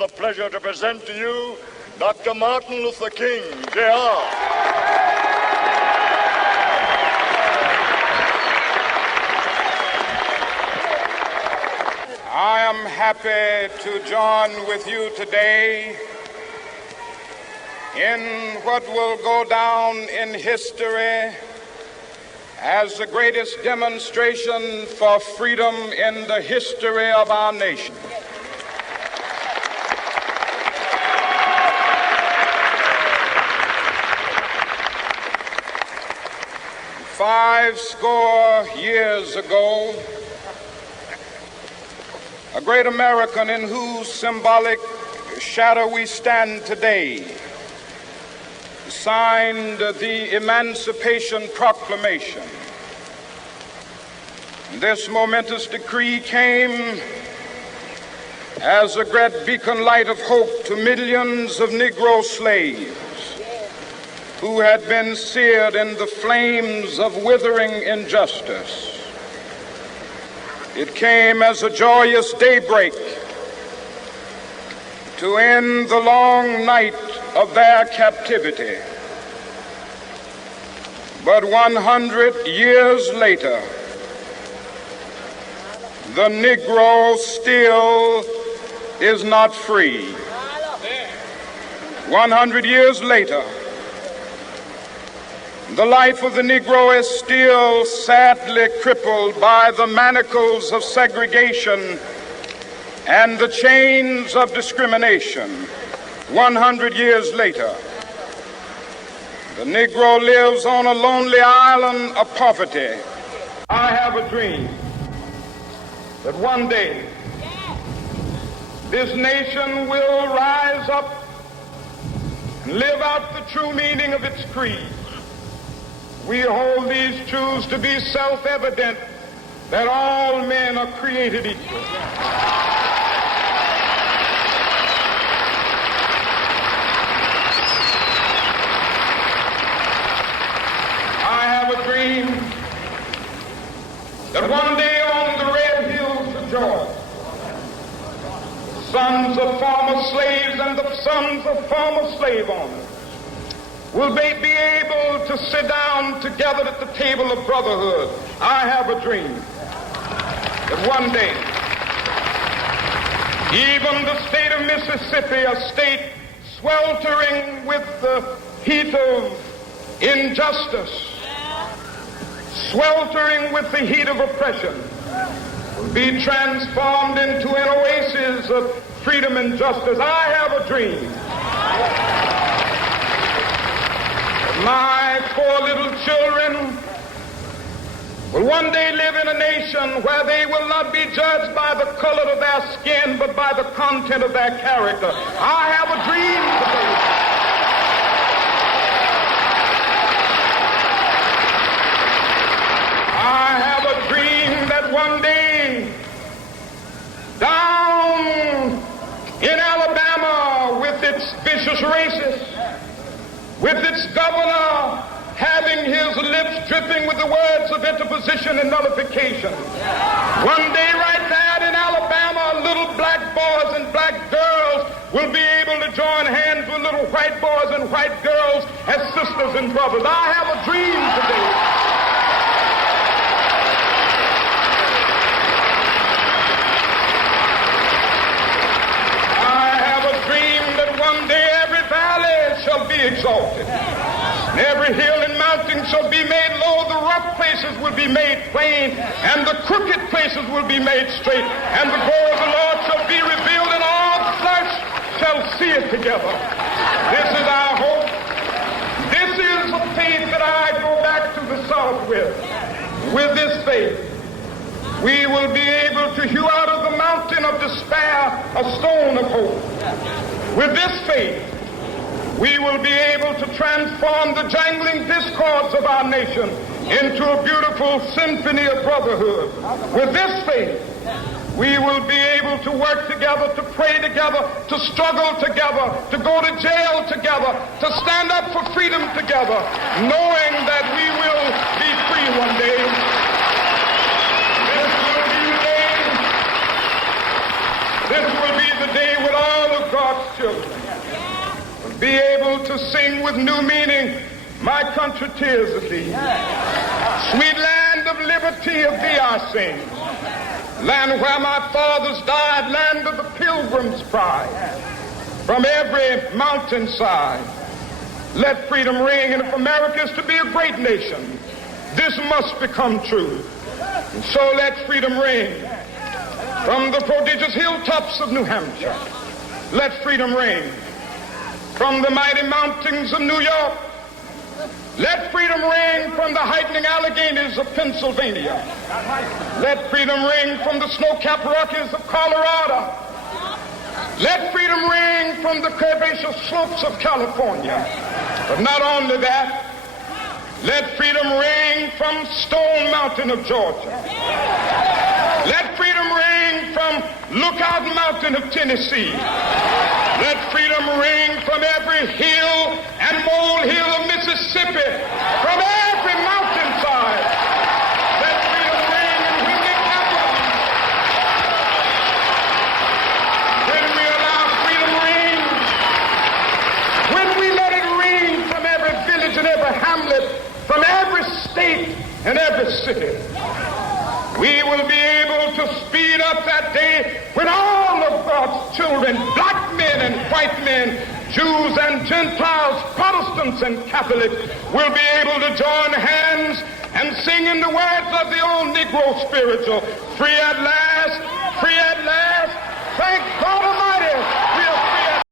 the pleasure to present to you Dr. Martin Luther King, Jr. I am happy to join with you today in what will go down in history as the greatest demonstration for freedom in the history of our nation. Five score years ago, a great American in whose symbolic shadow we stand today signed the Emancipation Proclamation. This momentous decree came as a great beacon light of hope to millions of Negro slaves who had been seared in the flames of withering injustice. It came as a joyous daybreak to end the long night of their captivity. But 100 years later, the Negro still is not free. 100 years later, the life of the Negro is still sadly crippled by the manacles of segregation and the chains of discrimination. 100 years later, the Negro lives on a lonely island of poverty. I have a dream that one day this nation will rise up and live out the true meaning of its creed. We hold these truths to be self-evident, that all men are created equal. I have a dream that one day on the red hills of Georgia, sons of former slaves and the sons of former slave owners will they be able to sit down together at the table of brotherhood. I have a dream that one day, even the state of Mississippi, a state sweltering with the heat of injustice, sweltering with the heat of oppression, will be transformed into an oasis of freedom and justice. I have a dream. My four little children will one day live in a nation where they will not be judged by the color of their skin, but by the content of their character. I have a dream today. I have a dream that one day, down in Alabama with its vicious racists, with its governor having his lips dripping with the words of interposition and nullification. One day right there in Alabama, little black boys and black girls will be able to join hands with little white boys and white girls as sisters and brothers. I have a dream today. I have a dream that one day every valley shall be exalted, and every hill and mountain shall be made low. The rough places will be made plain, and the crooked places will be made straight, and the glory of the Lord shall be revealed, and all flesh shall see it together. This is our hope. This is the faith that I go back to the South with. With this faith, we will be able to hew out of the mountain of despair a stone of hope. With this faith, we will be able to transform the jangling discords of our nation into a beautiful symphony of brotherhood. With this faith, we will be able to work together, to pray together, to struggle together, to go to jail together, to stand up for freedom together, knowing that we will be free one day. This will be the day when all of God to sing with new meaning, my country, tears of thee. Sweet land of liberty, of thee I sing. Land where my fathers died, land of the pilgrim's pride. From every mountainside, let freedom ring. And if America is to be a great nation, this must become true. And so let freedom ring. From the prodigious hilltops of New Hampshire, let freedom ring. From the mighty mountains of New York, let freedom ring. From the heightening Alleghenies of Pennsylvania, let freedom ring. From the snow-capped Rockies of Colorado, let freedom ring. From the curvaceous slopes of California. But not only that, let freedom ring from Stone Mountain of Georgia. Let freedom ring from Lookout Mountain of Tennessee. Let freedom ring from every hill and molehill of Mississippi, from every mountainside. Let freedom ring, and when it happens, when we allow freedom ring, when we let it ring from every village and every hamlet, from every state and every city, we will be able to speed up that day when all of God's children, black men and white men, Jews and Gentiles, Protestants and Catholics, will be able to join hands and sing in the words of the old Negro spiritual, free at last, thank God